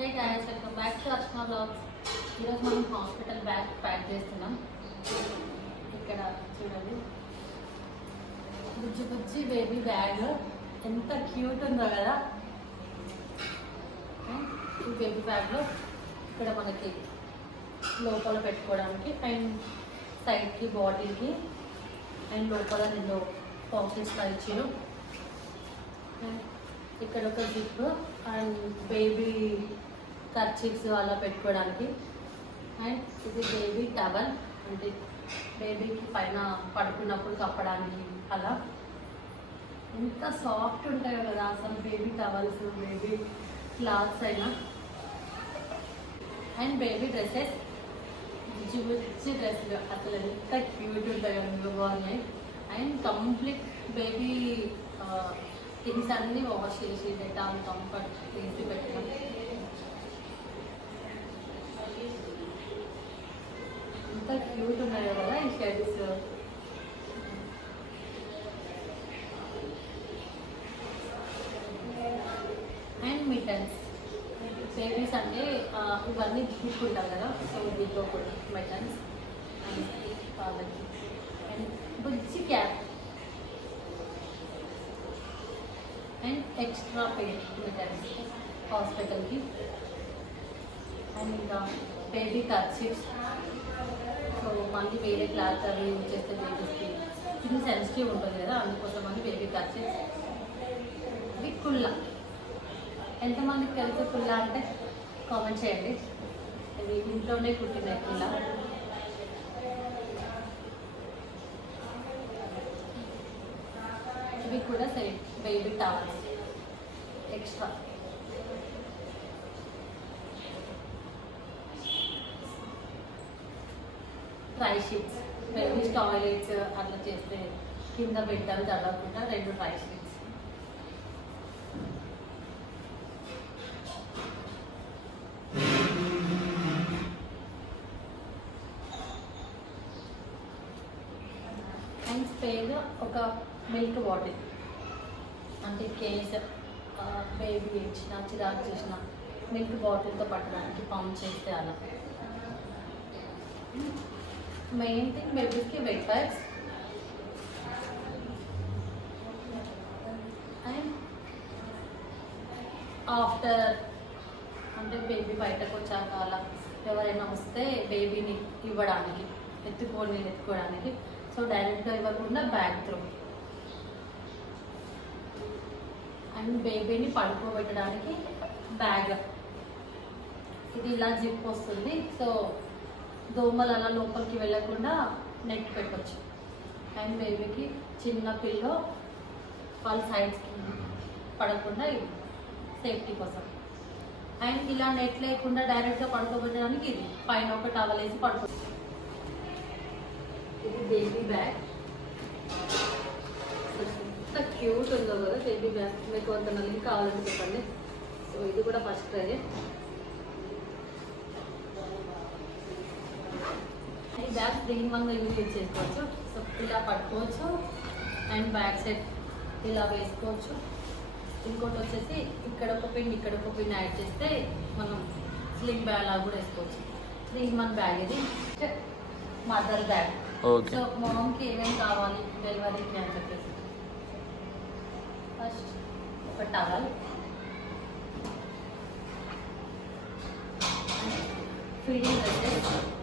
Hey guys welcome back to Archana blogs ఈరోజు మనం hospital bag pack చేస్తున్నాం. ఇక్కడ చూడండి. బుజ్జి బుజ్జి బేబీ బ్యాగ్ ఎంత క్యూట్ ఉందో కదా. ఈ బేబీ బ్యాగ్లో ఇక్కడ మనకి లోపల పెట్టుకోవడానికి అండ్ సైడ్కి బాటిల్కి అండ్ లోపల రెండు పాకెట్స్ ఇచ్చారు. అండ్ ఇక్కడ ఒక జిప్ అండ్ బేబీ కర్చీఫ్స్ అలా పెట్టుకోవడానికి. అండ్ ఇది బేబీ టవల్ అంటే బేబీకి పైన పడుకున్నప్పుడు కప్పడానికి అలా. ఎంత సాఫ్ట్ ఉంటాయో కదా అసలు బేబీ టవల్స్ బేబీ క్లాత్స్ అయినా. అండ్ బేబీ డ్రెస్సెస్ బుజ్జి బుజ్జి డ్రెస్సులు. అసలు ఎంత క్యూట్ ఉంటాయో ఇంకా బాగున్నాయి. అండ్ కంప్లీట్ బేబీ థింగ్స్ అన్నీ వాష్ చేసి డెటాల్ కంఫర్ట్ తీసి పెట్టడం ఎంత క్యూట్ ఉన్నాయో కదా ఈ షర్ట్స్ అండ్ మిటన్స్ సేవీస్ అంటే ఇవన్నీ తీసుకుంటాం కదా సో దీంట్లో కూడా మిటన్స్ అండ్ వాళ్ళకి and Bujji cap and extra pair mittens హాస్పిటల్కి అండ్ ఇంకా బేబీ కర్చిప్స్ సో మళ్ళీ వేరే క్లాత్ అవి యూజ్ చేస్తే బేబీస్కి ఇది సెన్సిటివ్ ఉంటుంది కదా అందుకోసం అని బేబీ కర్చిప్స్ ఇది కుల్లా ఎంతమందికి తెలుసు కుల్లా అంటే కామెంట్ చేయండి. ఇది ఇంట్లోనే కుట్టిన కుల్లా ఇవి కూడా సరే baby towels extra dry sheets. Babies toilets అట్లా చేస్తే కింద పెట్టాలి చదవకుండా రెండు ట్రై షీట్స్. అండ్ స్పేర్ ఒక మిల్క్ బాటిల్. అంటే కేస్ బేబీ ఇచ్చిన చిరాకు చేసిన మిల్క్ బాటిల్తో పట్టడానికి పంప్ చేస్తే అలా. మెయిన్ థింగ్ బేబీస్కి వెట్ ప్యాక్స్ అండ్ ఆఫ్టర్ అంటే బేబీ బయటకు వచ్చాక అలా ఎవరైనా వస్తే బేబీని ఇవ్వడానికి ఎత్తుకొని ఎత్తుకోవడానికి సో డైరెక్ట్గా ఇవ్వకుండా బ్యాగ్ త్రో అండ్ బేబీని పడుకోబెట్టడానికి బ్యాగ్ ఇది ఇలా జిప్ వస్తుంది సో దోమలు అలా లోపలికి వెళ్ళకుండా నెట్ పెట్టవచ్చు అండ్ బేబీకి చిన్న పిల్లో వాళ్ళ సైడ్స్కి పడకుండా సేఫ్టీ కోసం. అండ్ ఇలా నెట్ లేకుండా డైరెక్ట్గా పడుకోబెట్టడానికి ఇది పైన ఒక టవల్ వేసి పడుకో ఇది బేబీ బ్యాగ్ ఎంత క్యూట్ ఉందో కదా బేబీ బ్యాగ్ మీకు కొంతమందికి కావాలని చెప్పండి. సో ఇది కూడా ఫస్ట్ ట్రై ఈ బ్యాగ్ వన్గా యూజ్ చేసుకోవచ్చు సో ఇలా పట్టుకోవచ్చు. అండ్ బ్యాక్ సైడ్ ఇలా వేసుకోవచ్చు. ఇంకోటి వచ్చేసి ఇక్కడ ఒక పిన్ ఇక్కడ ఒక పిన్ యాడ్ చేస్తే మనం స్లింగ్ బ్యాగ్ లాగా కూడా వేసుకోవచ్చు. త్రీ వన్ బ్యాగ్ ఇది. Mother bag. సో మామ్కి ఏమేమి కావాలి? డెలివరీకి అని చెప్పేసి. ఫస్ట్ ఒక టవల్. ఫీడింగ్ వచ్చేటప్పుడు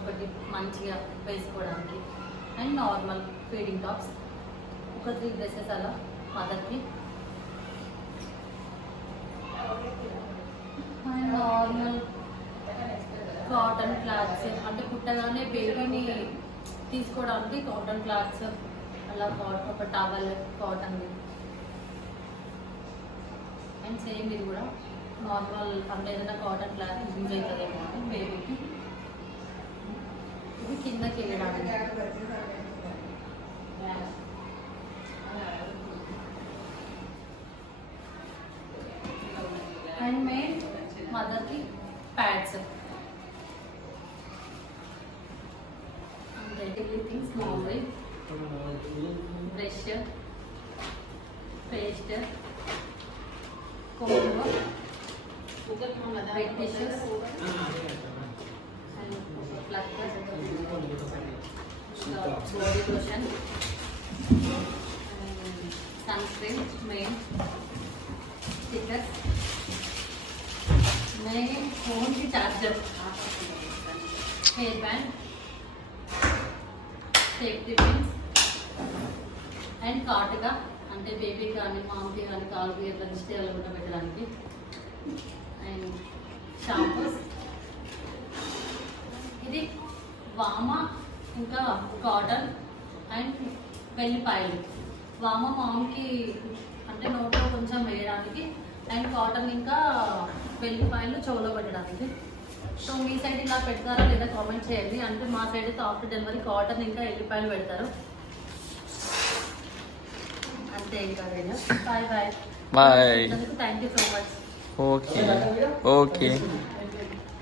ఒకటి మంచిగా వేసుకోవడానికి. And normal feeding tops. ఒక త్రీ డ్రెస్సెస్ అలా మదర్కి. And normal cotton clothes. అంటే పుట్టగానే బేబీని తీసుకోవడానికి కాటన్ క్లాత్స్ అలా కాటన్ ఒక టవల్ కాటన్. అండ్ సేమ్ ఇది కూడా. నార్మల్ అంటే ఏదైనా కాటన్ క్లాత్ యూజ్ అవుతుందేమో. ఇది కిందకి వెళ్ళడానికి అండ్ మెయిన్ మదర్కి ప్యాడ్స్ డైలీ థింగ్స్ మామూలు brush paste comb wet tissues and ఫ్లక్కర్ body lotion sunscreen main stickers main ఫోన్కి charger hair band safety pins and కాటుగా అంటే బేబీ కానీ మామకి కానీ కాలు ఇట్లా దిష్టి అలా కూడా పెట్టడానికి ఇంకా కాటన్ అండ్ వెల్లిపాయలు. వామ మామకి అంటే నోట్లో కొంచెం వేయడానికి అండ్ కాటన్ ఇంకా వెల్లిపాయలు చెవులో పెట్టడానికి సో మీ సైడ్ ఇలా పెడతారా లేదా కామెంట్ చేయండి. అంటే మా సైడ్ అయితే ఆఫ్టర్ డెలివరీ కాటన్ ఇంకా ఎల్లిపాయలు పెడతారు. అంతే ఇంకా bye bye bye thank you so much okay. Okay.